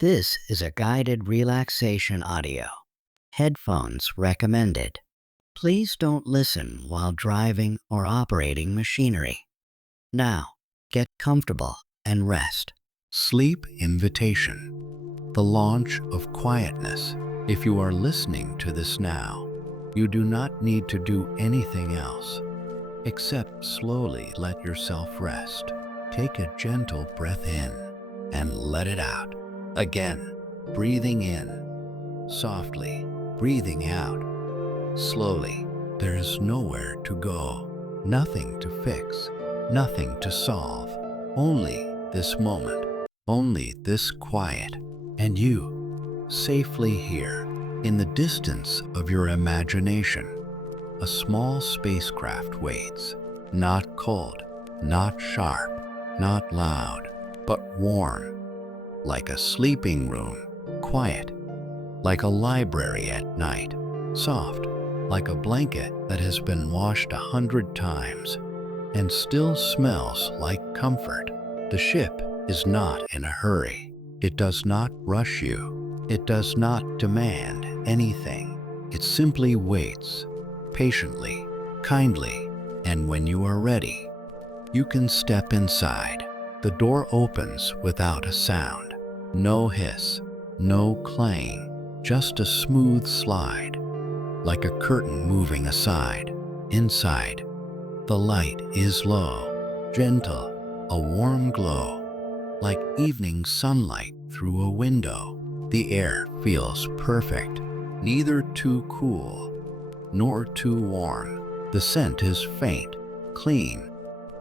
This is a guided relaxation audio. Headphones recommended. Please don't listen while driving or operating machinery. Now, get comfortable and rest. Sleep Invitation, the launch of quietness. If you are listening to this now, you do not need to do anything else, except slowly let yourself rest. Take a gentle breath in and let it out. Again, breathing in, softly, breathing out, slowly. There is nowhere to go, nothing to fix, nothing to solve, only this moment, only this quiet, and you, safely here, in the distance of your imagination. A small spacecraft waits, not cold, not sharp, not loud, but warm, like a sleeping room, quiet, like a library at night, soft, like a blanket that has been washed 100 times, and still smells like comfort. The ship is not in a hurry. It does not rush you. It does not demand anything. It simply waits, patiently, kindly, and when you are ready, you can step inside. The door opens without a sound. No hiss, no clang, just a smooth slide, like a curtain moving aside. Inside, the light is low, gentle, a warm glow, like evening sunlight through a window. The air feels perfect, neither too cool nor too warm. The scent is faint, clean,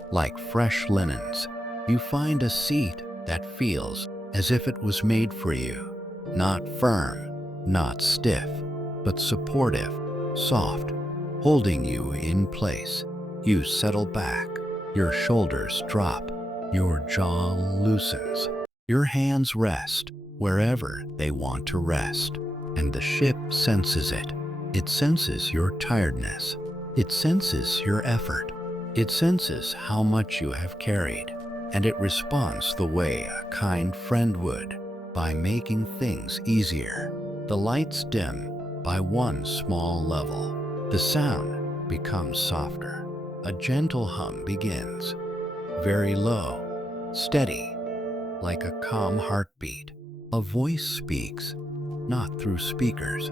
like fresh linens. You find a seat that feels as if it was made for you, not firm, not stiff, but supportive, soft, holding you in place. You settle back, your shoulders drop, your jaw loosens, your hands rest wherever they want to rest, and the ship senses it. It senses your tiredness. It senses your effort. It senses how much you have carried, and it responds the way a kind friend would, by making things easier. The lights dim by one small level. The sound becomes softer. A gentle hum begins, very low, steady, like a calm heartbeat. A voice speaks, not through speakers,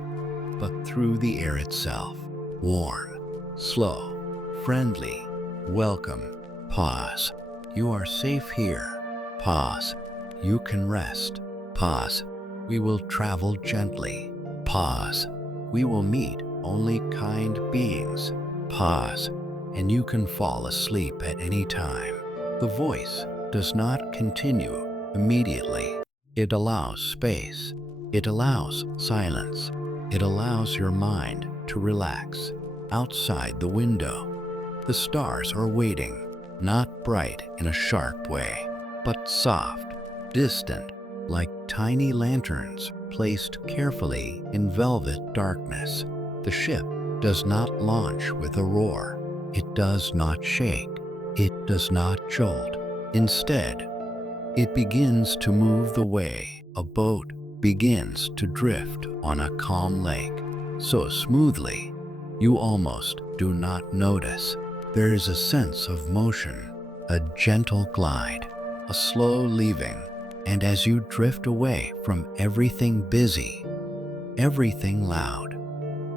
but through the air itself. Warm, slow, friendly, welcome. Pause. You are safe here. Pause. You can rest. Pause. We will travel gently. Pause. We will meet only kind beings. Pause. And you can fall asleep at any time. The voice does not continue immediately. It allows space. It allows silence. It allows your mind to relax. Outside the window, the stars are waiting. Not bright in a sharp way, but soft, distant, like tiny lanterns placed carefully in velvet darkness. The ship does not launch with a roar. It does not shake. It does not jolt. Instead, it begins to move the way a boat begins to drift on a calm lake, so smoothly you almost do not notice. There is a sense of motion, a gentle glide, a slow leaving, and as you drift away from everything busy, everything loud,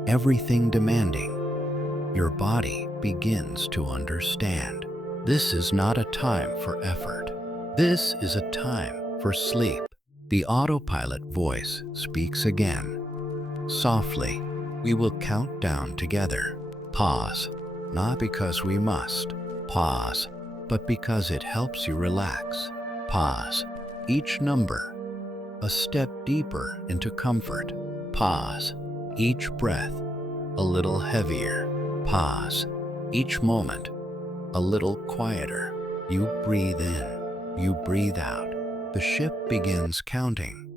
everything demanding, your body begins to understand. This is not a time for effort. This is a time for sleep. The autopilot voice speaks again. Softly, we will count down together. Pause. Not because we must. Pause. But because it helps you relax. Pause. Each number, a step deeper into comfort. Pause. Each breath, a little heavier. Pause. Each moment, a little quieter. You breathe in. You breathe out. The ship begins counting,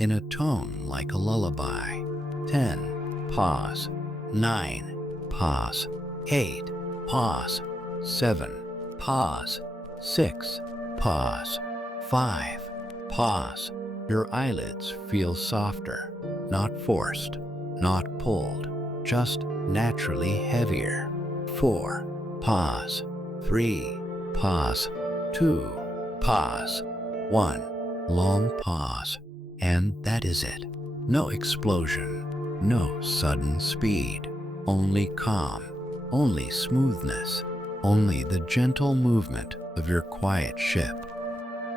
in a tone like a lullaby. 10. Pause. 9. Pause. 8. Pause. 7. Pause. 6. Pause. 5. Pause. Your eyelids feel softer, not forced, not pulled, just naturally heavier. 4. Pause. 3. Pause. 2. Pause. 1. Long pause. And that is it. No explosion, no sudden speed, only calm, only smoothness, only the gentle movement of your quiet ship,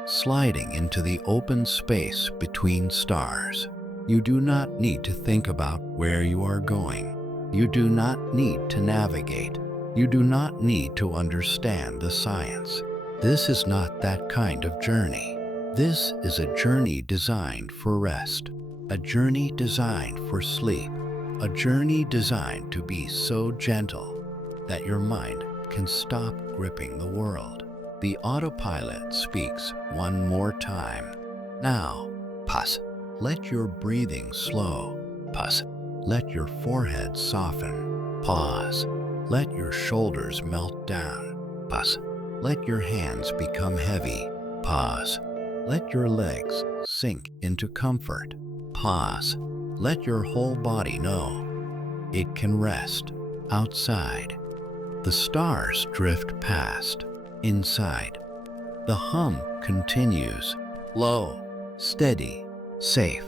sliding into the open space between stars. You do not need to think about where you are going. You do not need to navigate. You do not need to understand the science. This is not that kind of journey. This is a journey designed for rest, a journey designed for sleep, a journey designed to be so gentle that your mind can stop gripping the world. The autopilot speaks one more time. Now, pause. Let your breathing slow. Pause. Let your forehead soften. Pause. Let your shoulders melt down. Pause. Let your hands become heavy. Pause. Let your legs sink into comfort. Pause. Let your whole body know it can rest outside. The stars drift past. Inside, the hum continues, low, steady, safe,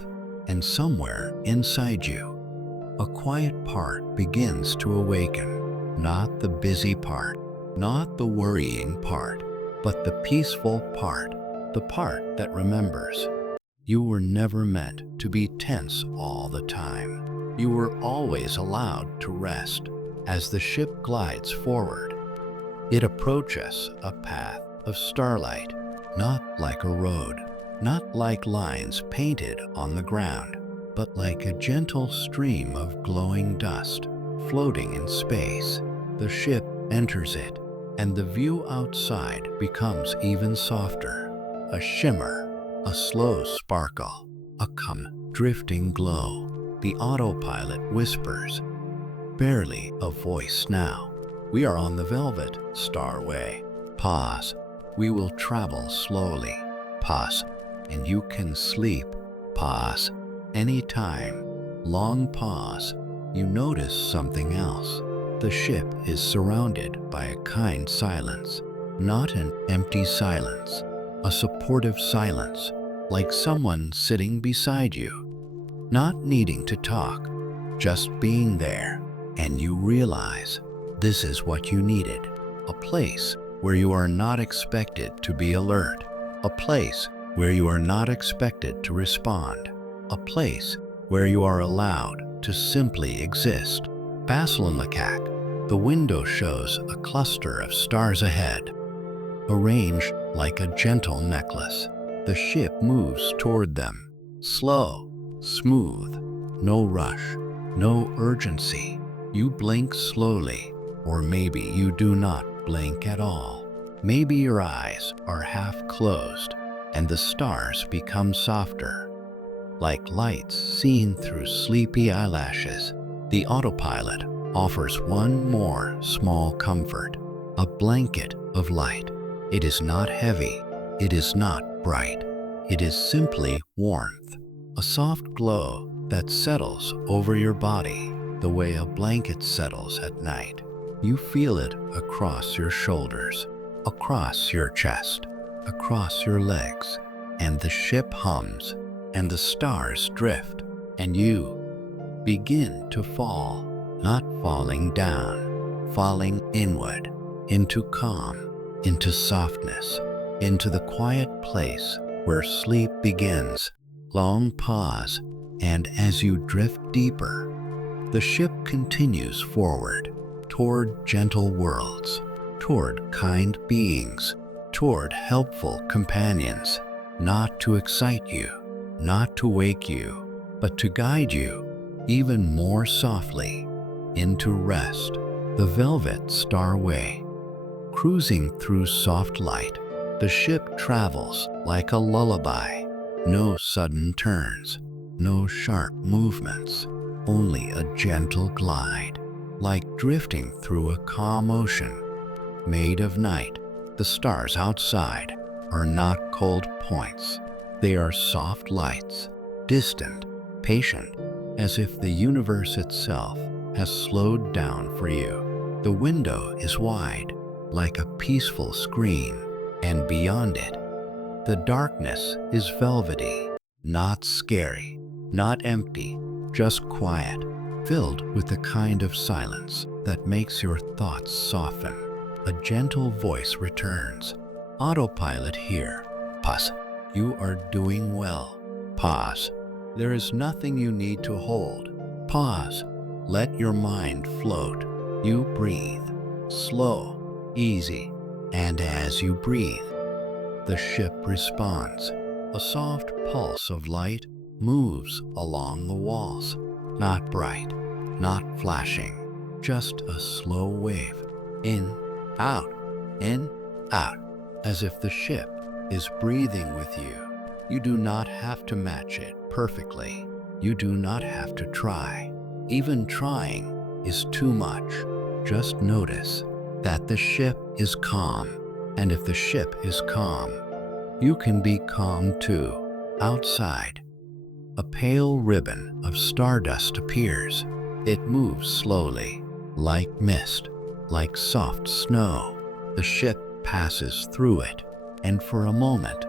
and somewhere inside you, a quiet part begins to awaken. Not the busy part, not the worrying part, but the peaceful part, the part that remembers. You were never meant to be tense all the time. You were always allowed to rest as the ship glides forward. It approaches a path of starlight, not like a road, not like lines painted on the ground, but like a gentle stream of glowing dust floating in space. The ship enters it, and the view outside becomes even softer. A shimmer, a slow sparkle, a drifting glow. The autopilot whispers, barely a voice now. We are on the Velvet Starway. Pause. We will travel slowly. Pause. And you can sleep. Pause. Anytime. Long pause. You notice something else. The ship is surrounded by a kind silence. Not an empty silence. A supportive silence, like someone sitting beside you. Not needing to talk, just being there. And you realize this is what you needed. A place where you are not expected to be alert. A place where you are not expected to respond. A place where you are allowed to simply exist. Basilimakak, the window shows a cluster of stars ahead, arranged like a gentle necklace. The ship moves toward them, slow, smooth, no rush, no urgency. You blink slowly, or maybe you do not blink at all. Maybe your eyes are half closed, and the stars become softer, like lights seen through sleepy eyelashes. The autopilot offers one more small comfort, a blanket of light. It is not heavy, it is not bright, it is simply warmth, a soft glow that settles over your body the way a blanket settles at night. You feel it across your shoulders, across your chest, across your legs, and the ship hums, and the stars drift, and you begin to fall, not falling down, falling inward, into calm, into softness, into the quiet place where sleep begins. Long pause, and as you drift deeper, the ship continues forward, toward gentle worlds, toward kind beings, toward helpful companions, not to excite you, not to wake you, but to guide you even more softly into rest. The Velvet Starway. Cruising through soft light, the ship travels like a lullaby. No sudden turns, no sharp movements, only a gentle glide, like drifting through a calm ocean made of night. The stars outside are not cold points. They are soft lights, distant, patient, as if the universe itself has slowed down for you. The window is wide, like a peaceful screen, and beyond it, the darkness is velvety, not scary, not empty, just quiet, filled with the kind of silence that makes your thoughts soften. A gentle voice returns. Autopilot here. Pause. You are doing well. Pause. There is nothing you need to hold. Pause. Let your mind float. You breathe. Slow, easy, and as you breathe, the ship responds. A soft pulse of light moves along the walls. Not bright, not flashing, just a slow wave. In, out, as if the ship is breathing with you. You do not have to match it perfectly. You do not have to try. Even trying is too much. Just notice that the ship is calm. And if the ship is calm, you can be calm too. Outside, a pale ribbon of stardust appears. It moves slowly, like mist, like soft snow. The ship passes through it, and for a moment,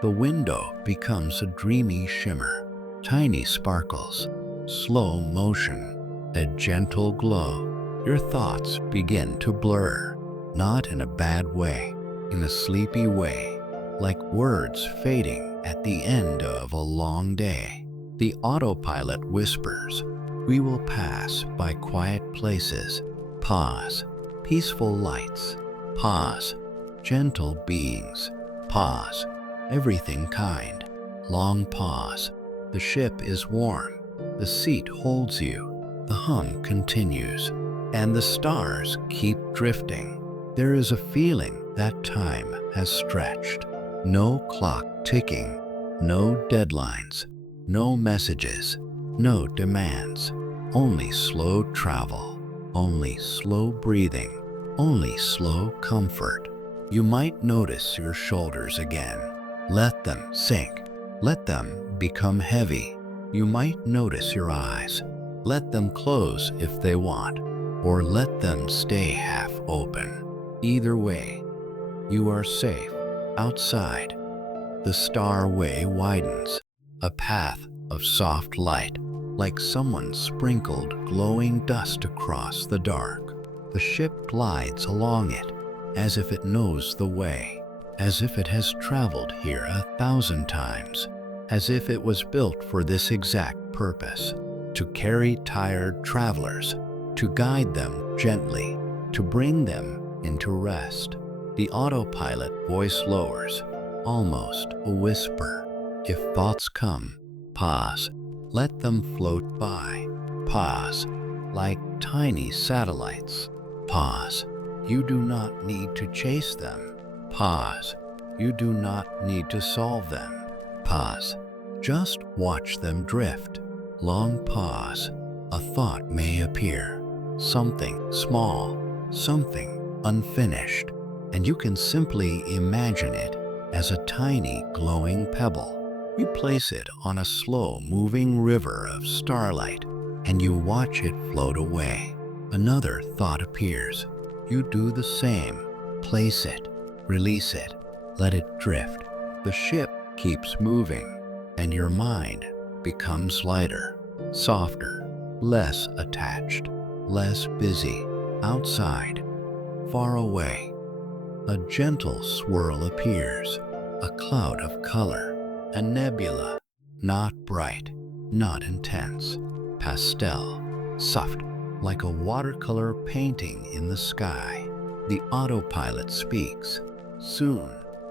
the window becomes a dreamy shimmer. Tiny sparkles, slow motion, a gentle glow. Your thoughts begin to blur, not in a bad way, in a sleepy way, like words fading at the end of a long day. The autopilot whispers, "We will pass by quiet places. Pause. Peaceful lights. Pause. Gentle beings. Pause. Everything kind." Long pause. The ship is warm. The seat holds you. The hum continues. And the stars keep drifting. There is a feeling that time has stretched. No clock ticking. No deadlines. No messages. No demands. Only slow travel. Only slow breathing. Only slow comfort. You might notice your shoulders again. Let them sink. Let them become heavy. You might notice your eyes. Let them close if they want, or let them stay half open. Either way, you are safe. Outside, the starway widens, a path of soft light, like someone sprinkled glowing dust across the dark. The ship glides along it, as if it knows the way, as if it has traveled here 1,000 times, as if it was built for this exact purpose, to carry tired travelers, to guide them gently, to bring them into rest. The autopilot voice lowers, almost a whisper. If thoughts come, pause. Let them float by. Pause, like tiny satellites. Pause. You do not need to chase them. Pause. You do not need to solve them. Pause. Just watch them drift. Long pause. A thought may appear. Something small, something unfinished, and you can simply imagine it as a tiny glowing pebble. You place it on a slow-moving river of starlight, and you watch it float away. Another thought appears. You do the same. Place it, release it, let it drift. The ship keeps moving, and your mind becomes lighter, softer, less attached, less busy. Outside, far away, a gentle swirl appears, a cloud of color, a nebula, not bright, not intense, pastel, soft, like a watercolor painting in the sky. The autopilot speaks. Soon,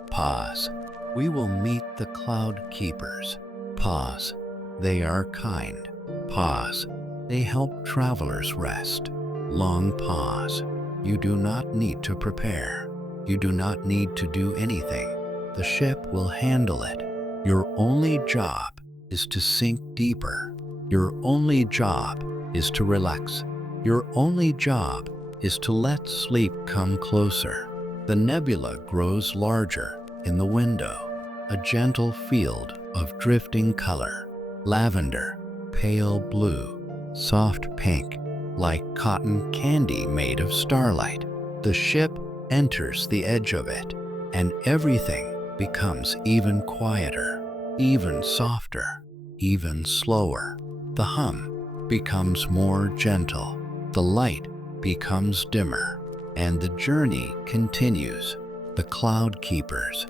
pause. We will meet the cloud keepers. Pause. They are kind. Pause. They help travelers rest. Long pause. You do not need to prepare. You do not need to do anything. The ship will handle it. Your only job is to sink deeper. Your only job is to relax. Your only job is to let sleep come closer. The nebula grows larger in the window, a gentle field of drifting color, lavender, pale blue, soft pink, like cotton candy made of starlight. The ship enters the edge of it, and everything becomes even quieter, even softer, even slower. The hum becomes more gentle, the light becomes dimmer, and the journey continues. The Cloud Keepers,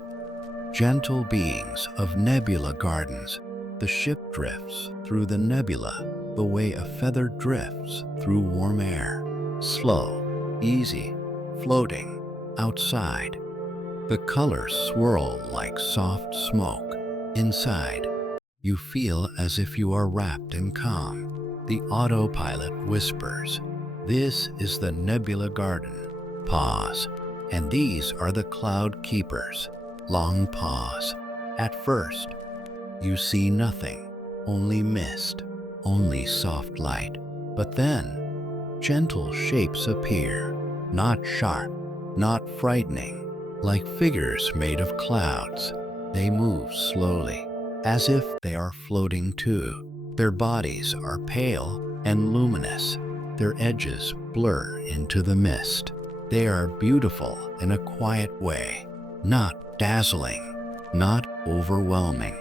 gentle beings of nebula gardens. The ship drifts through the nebula the way a feather drifts through warm air, slow, easy, floating outside. The colors swirl like soft smoke. Inside, you feel as if you are wrapped in calm. The autopilot whispers, "This is the nebula garden." Pause. And these are the Cloud Keepers. Long pause. At first, you see nothing, only mist, only soft light. But then, gentle shapes appear, not sharp, not frightening, like figures made of clouds. They move slowly, as if they are floating too. Their bodies are pale and luminous. Their edges blur into the mist. They are beautiful in a quiet way, not dazzling, not overwhelming,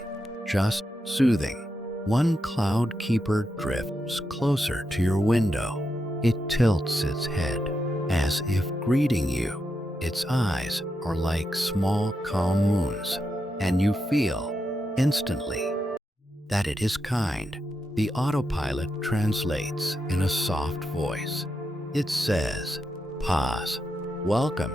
just soothing. One Cloud Keeper drifts closer to your window. It tilts its head, as if greeting you. Its eyes are like small, calm moons, and you feel, instantly, that it is kind. The autopilot translates in a soft voice. It says, "Pause. Welcome,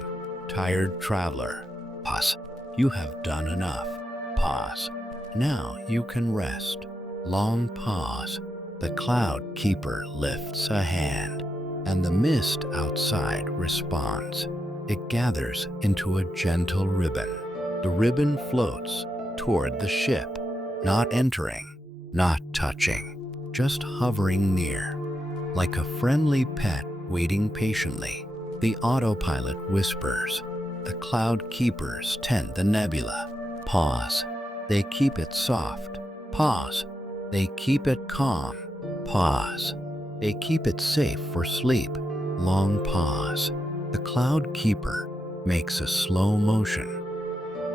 tired traveler. Pause. You have done enough. Pause. Now you can rest." Long pause. The Cloud Keeper lifts a hand, and the mist outside responds. It gathers into a gentle ribbon. The ribbon floats toward the ship, not entering, not touching, just hovering near, like a friendly pet waiting patiently. The autopilot whispers. The Cloud Keepers tend the nebula. Pause. They keep it soft. Pause. They keep it calm. Pause. They keep it safe for sleep. Long pause. The Cloud Keeper makes a slow motion,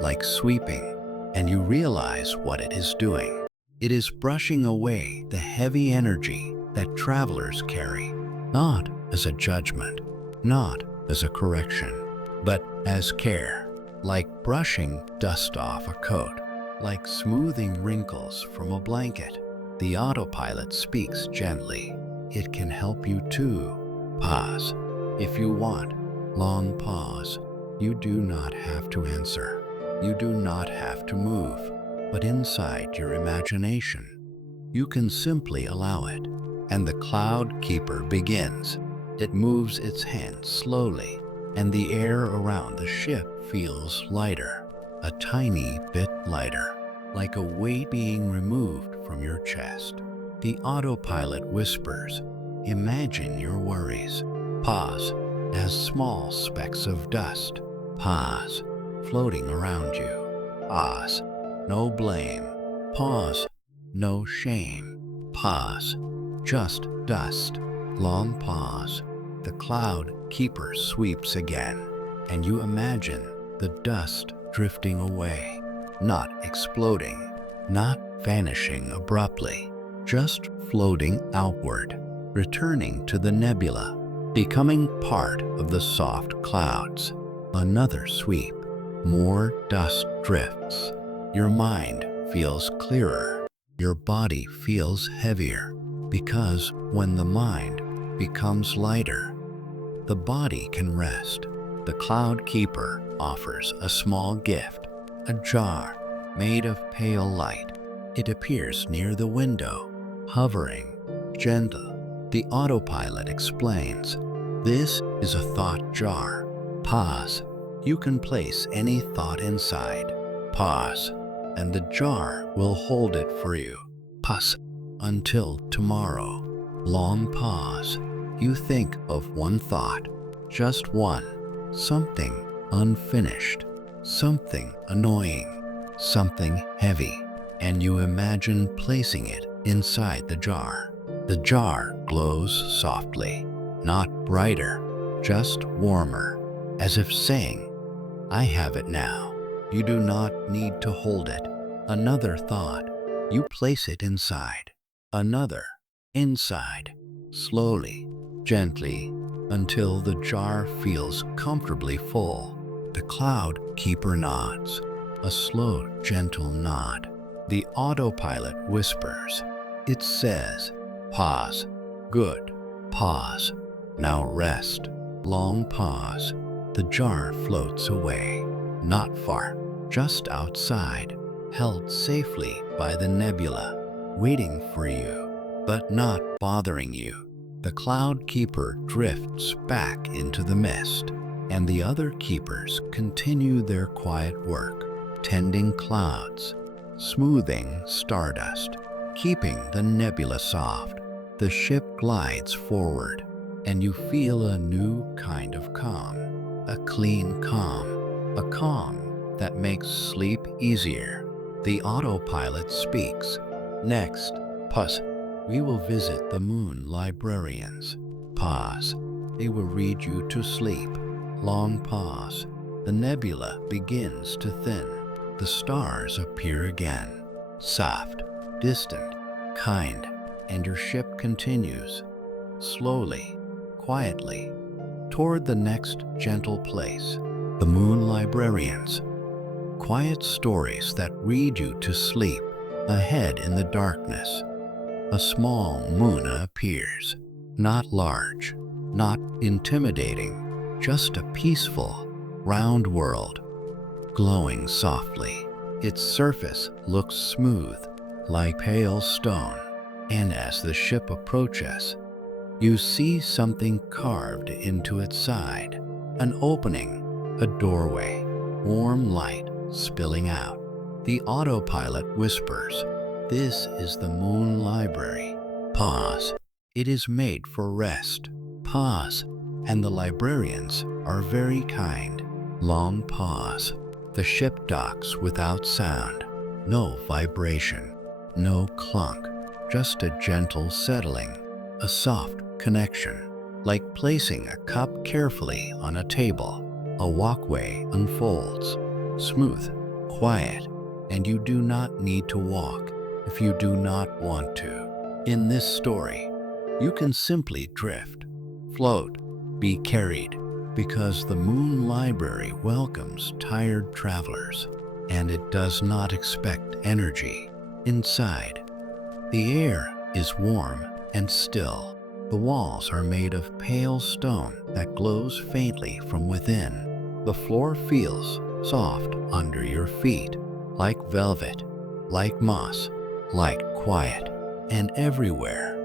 like sweeping, and you realize what it is doing. It is brushing away the heavy energy that travelers carry, not as a judgment, not as a correction, but as care, like brushing dust off a coat, like smoothing wrinkles from a blanket. The autopilot speaks gently. It can help you too. Pause. If you want. Long pause. You do not have to answer. You do not have to move. But inside your imagination, you can simply allow it. And the Cloud Keeper begins. It moves its hand slowly, and the air around the ship feels lighter, a tiny bit lighter, like a weight being removed from your chest. The autopilot whispers, "Imagine your worries." Pause, as small specks of dust. Pause, floating around you. Pause, no blame. Pause, no shame. Pause, just dust. Long pause. The Cloud Keeper sweeps again, and you imagine the dust drifting away, not exploding, not vanishing abruptly, just floating outward, returning to the nebula, becoming part of the soft clouds. Another sweep, more dust drifts. Your mind feels clearer, your body feels heavier, because when the mind becomes lighter, the body can rest. The Cloud Keeper offers a small gift, a jar made of pale light. It appears near the window, hovering, gentle. The autopilot explains, "This is a thought jar." Pause. You can place any thought inside. Pause, and the jar will hold it for you. Pause. Until tomorrow. Long pause. You think of one thought, just one, something unfinished, something annoying, something heavy, and you imagine placing it inside the jar. The jar glows softly, not brighter, just warmer, as if saying, "I have it now." You do not need to hold it. Another thought. You place it inside. Another. Inside. Slowly, gently, until the jar feels comfortably full. The cloud keeper nods. A slow, gentle nod. The autopilot whispers. It says, "Pause. Good. Pause. Now rest." Long pause. The jar floats away. Not far, just outside, held safely by the nebula, waiting for you, but not bothering you. The cloud keeper drifts back into the mist, and the other keepers continue their quiet work, tending clouds, smoothing stardust, keeping the nebula soft. The ship glides forward, and you feel a new kind of calm, a clean calm, a calm that makes sleep easier. The autopilot speaks. "Next, pause. We will visit the Moon Librarians." Pause. They will read you to sleep. Long pause. The nebula begins to thin. The stars appear again. Soft, distant, kind, and your ship continues, slowly, quietly, toward the next gentle place. The Moon Librarians. Quiet stories that read you to sleep. Ahead in the darkness, a small moon appears. Not large, not intimidating, just a peaceful, round world, glowing softly. Its surface looks smooth, like pale stone, and as the ship approaches, you see something carved into its side. An opening, a doorway, warm light spilling out. The autopilot whispers, "This is the Moon Library." Pause. It is made for rest. Pause. And the librarians are very kind. Long pause. The ship docks without sound. No vibration. No clunk. Just a gentle settling. A soft connection. Like placing a cup carefully on a table. A walkway unfolds. Smooth. Quiet. And you do not need to walk if you do not want to. In this story, you can simply drift, float, be carried, because the Moon Library welcomes tired travelers, and it does not expect energy. Inside, the air is warm and still. The walls are made of pale stone that glows faintly from within. The floor feels soft under your feet, like velvet, like moss, like quiet. And everywhere,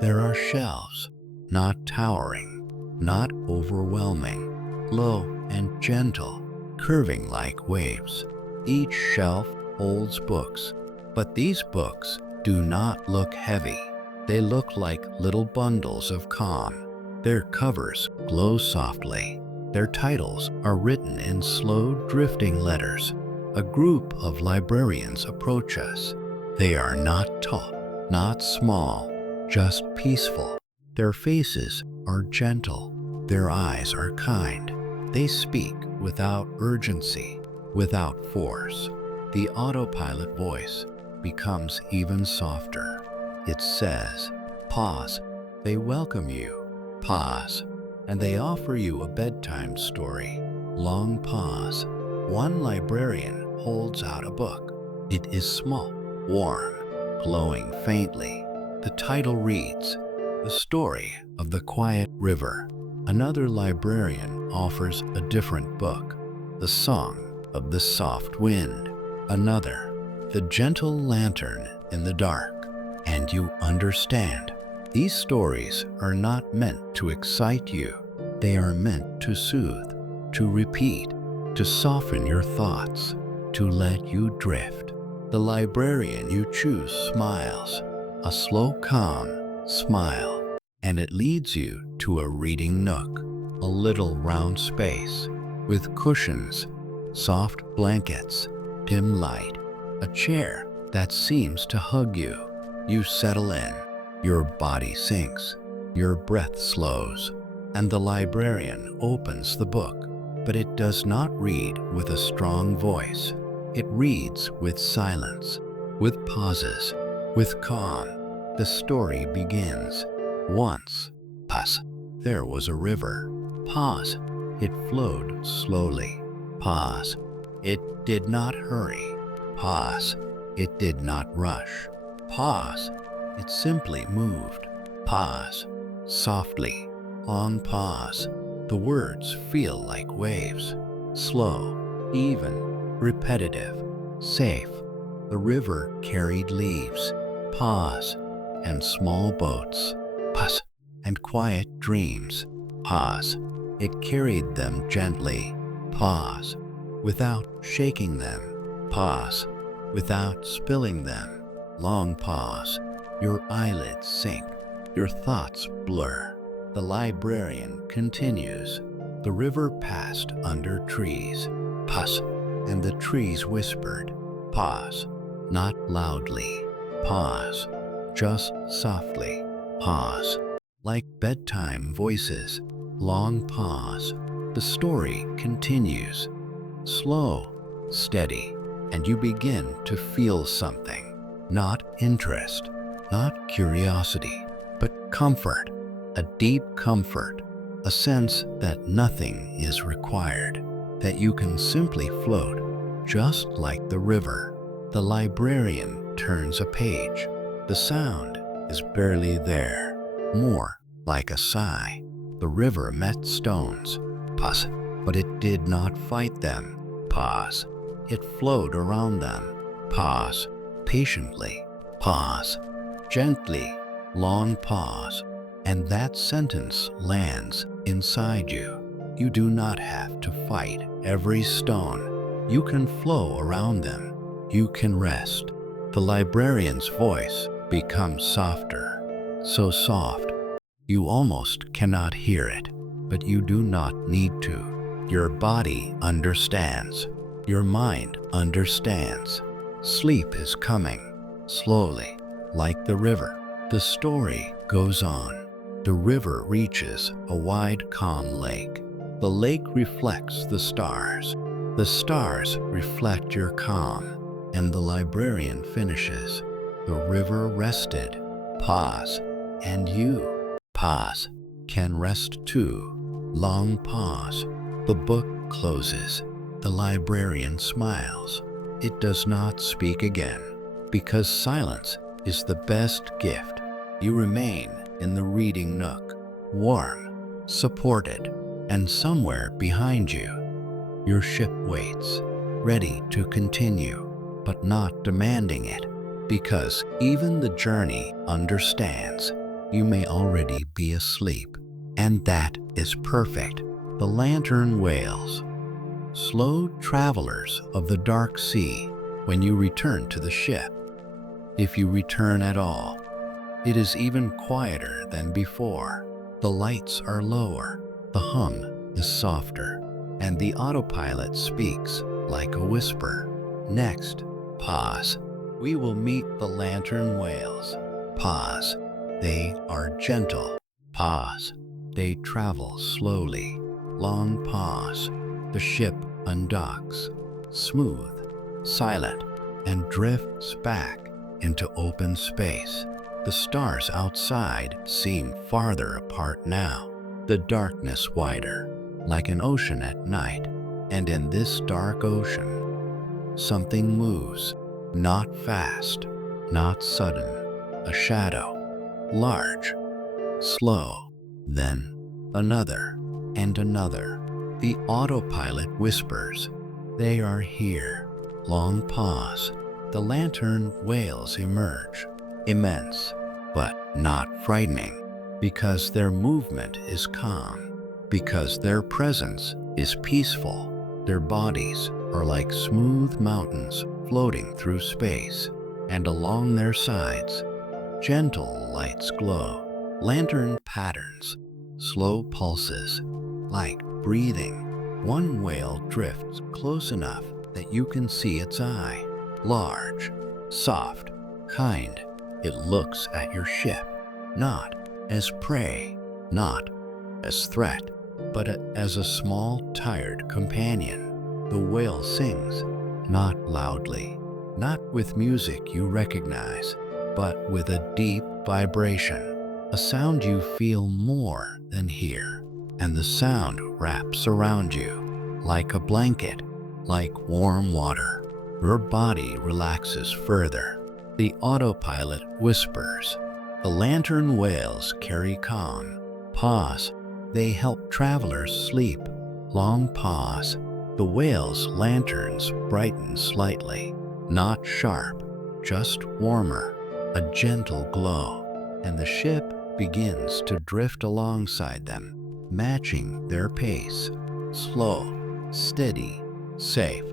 there are shelves, not towering, not overwhelming, low and gentle, curving like waves. Each shelf holds books, but these books do not look heavy. They look like little bundles of calm. Their covers glow softly. Their titles are written in slow, drifting letters. A group of librarians approach us. They are not tall, not small, just peaceful. Their faces are gentle. Their eyes are kind. They speak without urgency, without force. The autopilot voice becomes even softer. It says, "Pause." They welcome you. Pause. And they offer you a bedtime story. Long pause. One librarian holds out a book. It is small, warm, glowing faintly. The title reads, "The Story of the Quiet River." Another librarian offers a different book, "The Song of the Soft Wind." Another, "The Gentle Lantern in the Dark." And you understand. These stories are not meant to excite you. They are meant to soothe, to repeat, to soften your thoughts, to let you drift. The librarian you choose smiles, a slow, calm smile, and it leads you to a reading nook, a little round space with cushions, soft blankets, dim light, a chair that seems to hug you. You settle in, your body sinks, your breath slows, and the librarian opens the book. But it does not read with a strong voice. It reads with silence, with pauses, with calm. The story begins. Once, pause, there was a river. Pause, it flowed slowly. Pause, it did not hurry. Pause, it did not rush. Pause, it simply moved. Pause, softly, on pause. The words feel like waves, slow, even, repetitive, safe. The river carried leaves, pause, and small boats, pause, and quiet dreams, pause. It carried them gently, pause, without shaking them, pause, without spilling them. Long pause, your eyelids sink, your thoughts blur. The librarian continues. The river passed under trees, pause, and the trees whispered, pause, not loudly, pause, just softly, pause, like bedtime voices, long pause. The story continues, slow, steady, and you begin to feel something, not interest, not curiosity, but comfort. A deep comfort, a sense that nothing is required, that you can simply float, just like the river. The librarian turns a page. The sound is barely there, more like a sigh. The river met stones, pause, but it did not fight them, pause. It flowed around them, pause, patiently, pause, gently, long pause. And that sentence lands inside you. You do not have to fight every stone. You can flow around them. You can rest. The librarian's voice becomes softer, so soft you almost cannot hear it, but you do not need to. Your body understands. Your mind understands. Sleep is coming, slowly, like the river. The story goes on. The river reaches a wide, calm lake. The lake reflects the stars. The stars reflect your calm. And the librarian finishes. The river rested. Pause. And you, pause, can rest too. Long pause. The book closes. The librarian smiles. It does not speak again, because silence is the best gift. You remain in the reading nook, warm, supported, and somewhere behind you, your ship waits, ready to continue, but not demanding it, because even the journey understands you may already be asleep, and that is perfect. The lantern wails. Slow travelers of the dark sea, when you return to the ship, if you return at all, it is even quieter than before. The lights are lower, the hum is softer, and the autopilot speaks like a whisper. Next, pause. We will meet the lantern whales. Pause. They are gentle. Pause. They travel slowly. Long pause. The ship undocks, smooth, silent, and drifts back into open space. The stars outside seem farther apart now, the darkness wider, like an ocean at night. And in this dark ocean, something moves, not fast, not sudden, a shadow, large, slow, then another and another. The autopilot whispers, they are here. Long pause. The lantern whales emerge, immense, but not frightening, because their movement is calm, because their presence is peaceful. Their bodies are like smooth mountains floating through space, and along their sides, gentle lights glow, lantern patterns, slow pulses, like breathing. One whale drifts close enough that you can see its eye. Large, soft, kind. It looks at your ship, not as prey, not as threat, but as a small, tired companion. The whale sings, not loudly, not with music you recognize, but with a deep vibration, a sound you feel more than hear. And the sound wraps around you like a blanket, like warm water. Your body relaxes further. The autopilot whispers. The lantern whales carry calm. Pause. They help travelers sleep. Long pause. The whales' lanterns brighten slightly. Not sharp, just warmer. A gentle glow. And the ship begins to drift alongside them, matching their pace. Slow, steady, safe.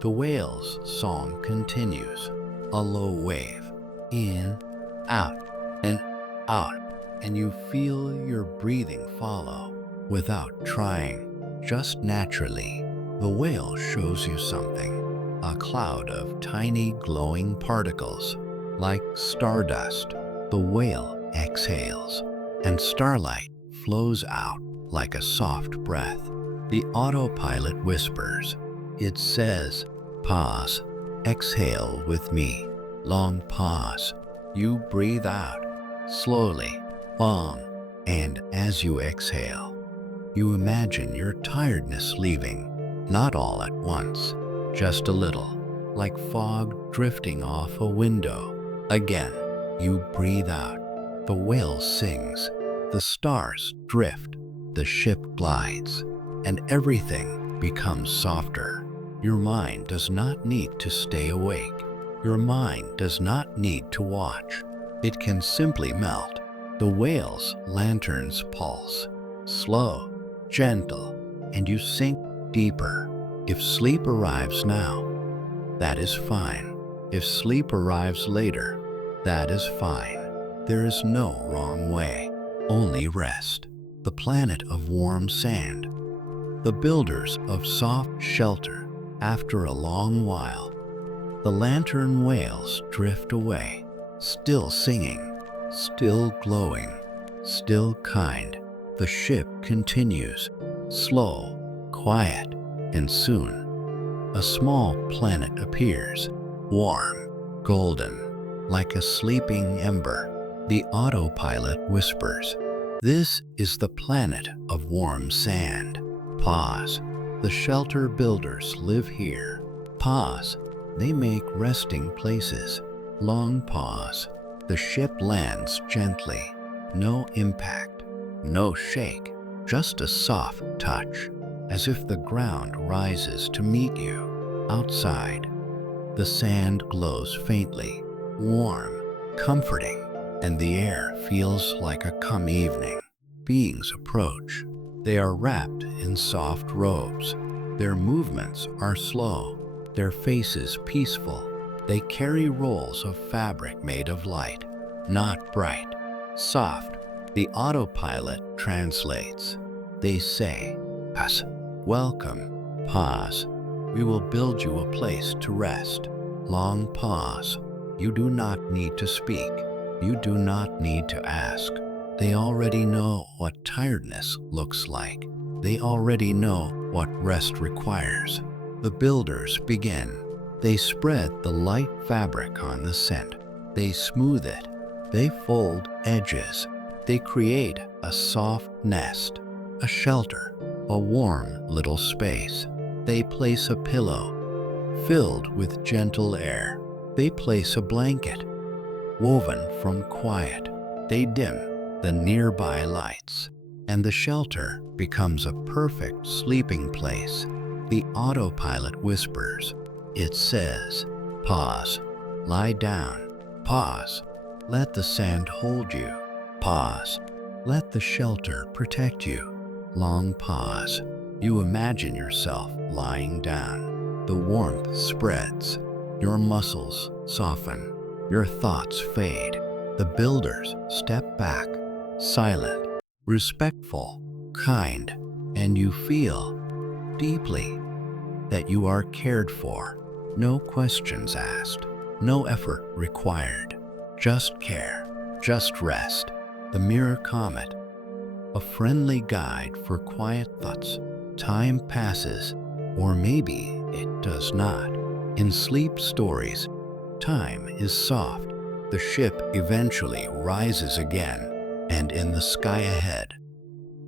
The whale's song continues. A low wave. In, out, and out. And you feel your breathing follow without trying, just naturally. The whale shows you something, a cloud of tiny glowing particles, like stardust. The whale exhales, and starlight flows out like a soft breath. The autopilot whispers. It says, pause, exhale with me. Long pause. You breathe out, slowly, long, and as you exhale, you imagine your tiredness leaving, not all at once, just a little, like fog drifting off a window. Again, you breathe out. The whale sings, the stars drift, the ship glides, and everything becomes softer. Your mind does not need to stay awake. Your mind does not need to watch. It can simply melt. The whale's lanterns pulse, slow, gentle, and you sink deeper. If sleep arrives now, that is fine. If sleep arrives later, that is fine. There is no wrong way, only rest. The planet of warm sand. The builders of soft shelter. After a long while, the lantern whales drift away, still singing, still glowing, still kind. The ship continues, slow, quiet, and soon, a small planet appears, warm, golden, like a sleeping ember. The autopilot whispers, this is the planet of warm sand. Pause. The shelter builders live here. Pause. They make resting places. Long pause. The ship lands gently. No impact, no shake, just a soft touch, as if the ground rises to meet you. Outside, the sand glows faintly, warm, comforting, and the air feels like a calm evening. Beings approach. They are wrapped in soft robes. Their movements are slow, their faces peaceful. They carry rolls of fabric made of light, not bright, soft. The autopilot translates. They say, "Pause, welcome, pause. We will build you a place to rest." Long pause. You do not need to speak. You do not need to ask. They already know what tiredness looks like. They already know what rest requires. The builders begin. They spread the light fabric on the sand. They smooth it. They fold edges. They create a soft nest, a shelter, a warm little space. They place a pillow filled with gentle air. They place a blanket woven from quiet. They dim the nearby lights, and the shelter becomes a perfect sleeping place. The autopilot whispers. It says, pause, lie down, pause, let the sand hold you, pause, let the shelter protect you. Long pause. You imagine yourself lying down. The warmth spreads. Your muscles soften. Your thoughts fade. The builders step back, silent, respectful, kind, and you feel deeply that you are cared for. No questions asked, no effort required. Just care, just rest. The Mirror Comet, a friendly guide for quiet thoughts. Time passes, or maybe it does not. In sleep stories, time is soft. The ship eventually rises again, and in the sky ahead,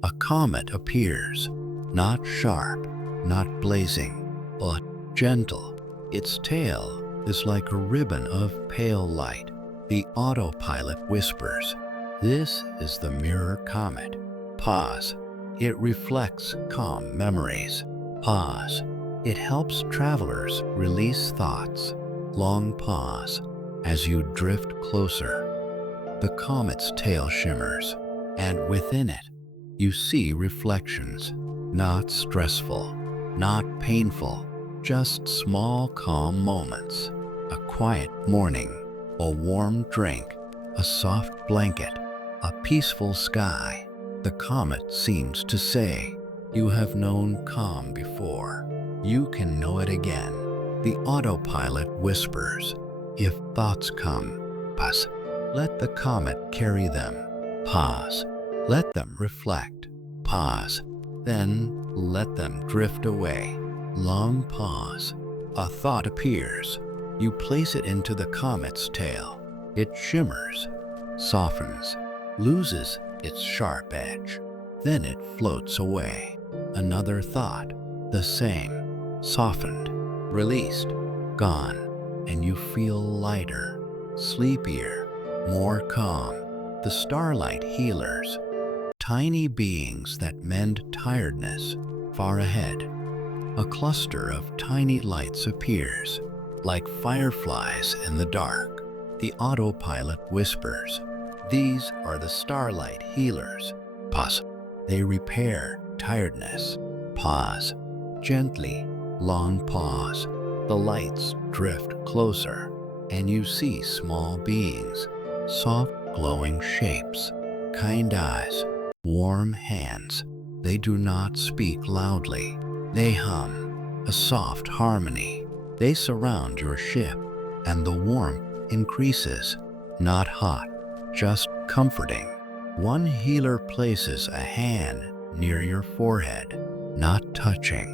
a comet appears, not sharp, not blazing, but gentle. Its tail is like a ribbon of pale light. The autopilot whispers, "This is the Mirror Comet." Pause. It reflects calm memories. Pause. It helps travelers release thoughts. Long pause. As you drift closer, the comet's tail shimmers, and within it, you see reflections. Not stressful, not painful, just small, calm moments. A quiet morning, a warm drink, a soft blanket, a peaceful sky. The comet seems to say, "You have known calm before. You can know it again." The autopilot whispers, "If thoughts come, pause. Let the comet carry them. Pause. Let them reflect. Pause. Then let them drift away." Long pause. A thought appears. You place it into the comet's tail. It shimmers, softens, loses its sharp edge. Then it floats away. Another thought, the same, softened, released, gone, and you feel lighter, sleepier, more calm. The Starlight Healers, tiny beings that mend tiredness. Far ahead, a cluster of tiny lights appears, like fireflies in the dark. The autopilot whispers, "These are the Starlight Healers." Pause. They repair tiredness. Pause. Gently, long pause. The lights drift closer, and you see small beings, soft glowing shapes, kind eyes, warm hands. They do not speak loudly. They hum, a soft harmony. They surround your ship, and the warmth increases, not hot, just comforting. One healer places a hand near your forehead, not touching,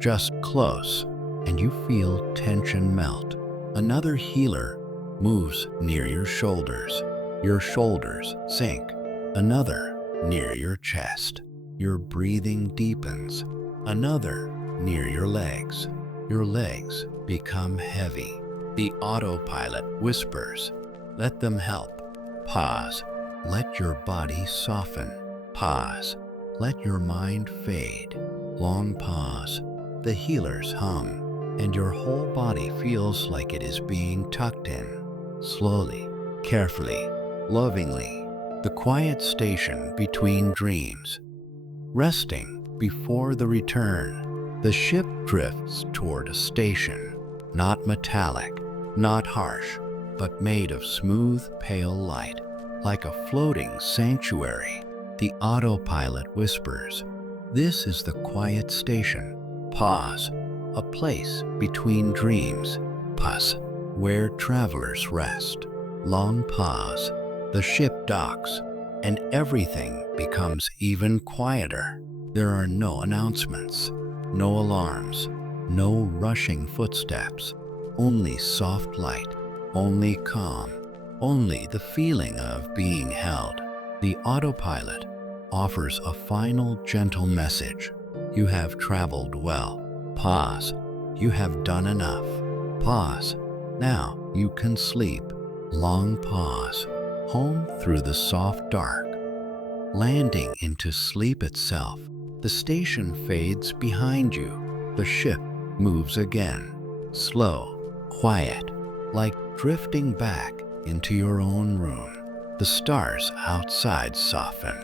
just close, and you feel tension melt. Another healer moves near your shoulders. Your shoulders sink. Another near your chest. Your breathing deepens. Another near your legs. Your legs become heavy. The autopilot whispers, "Let them help." Pause. Let your body soften. Pause. Let your mind fade. Long pause. The healers hum, and your whole body feels like it is being tucked in. Slowly, carefully, lovingly. The quiet station between dreams. Resting before the return, the ship drifts toward a station, not metallic, not harsh, but made of smooth, pale light, like a floating sanctuary. The autopilot whispers, "This is the quiet station." Pause. A place between dreams. Pause. Where travelers rest. Long pause. The ship docks, and everything becomes even quieter. There are no announcements, no alarms, no rushing footsteps, only soft light, only calm, only the feeling of being held. The autopilot offers a final gentle message. You have traveled well. Pause. You have done enough. Pause. Now you can sleep. Long pause. Home through the soft dark. Landing into sleep itself. The station fades behind you. The ship moves again. Slow, quiet, like drifting back into your own room. The stars outside soften,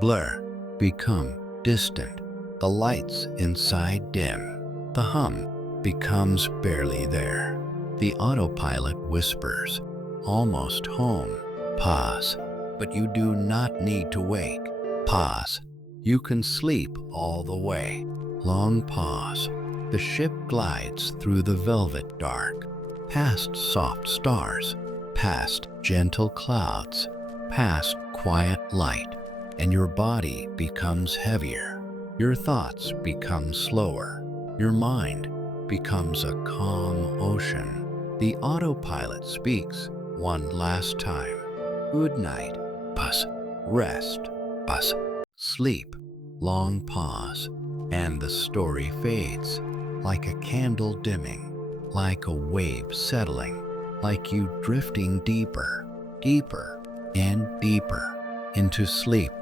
blur, become distant. The lights inside dim. The hum becomes barely there. The autopilot whispers, "Almost home." Pause. But you do not need to wake. Pause. You can sleep all the way. Long pause. The ship glides through the velvet dark, past soft stars, past gentle clouds, past quiet light, and your body becomes heavier. Your thoughts become slower. Your mind becomes a calm ocean. The autopilot speaks one last time. Good night, bus. Rest, bus. Sleep. Long pause, and the story fades, like a candle dimming, like a wave settling, like you drifting deeper, deeper, and deeper into sleep.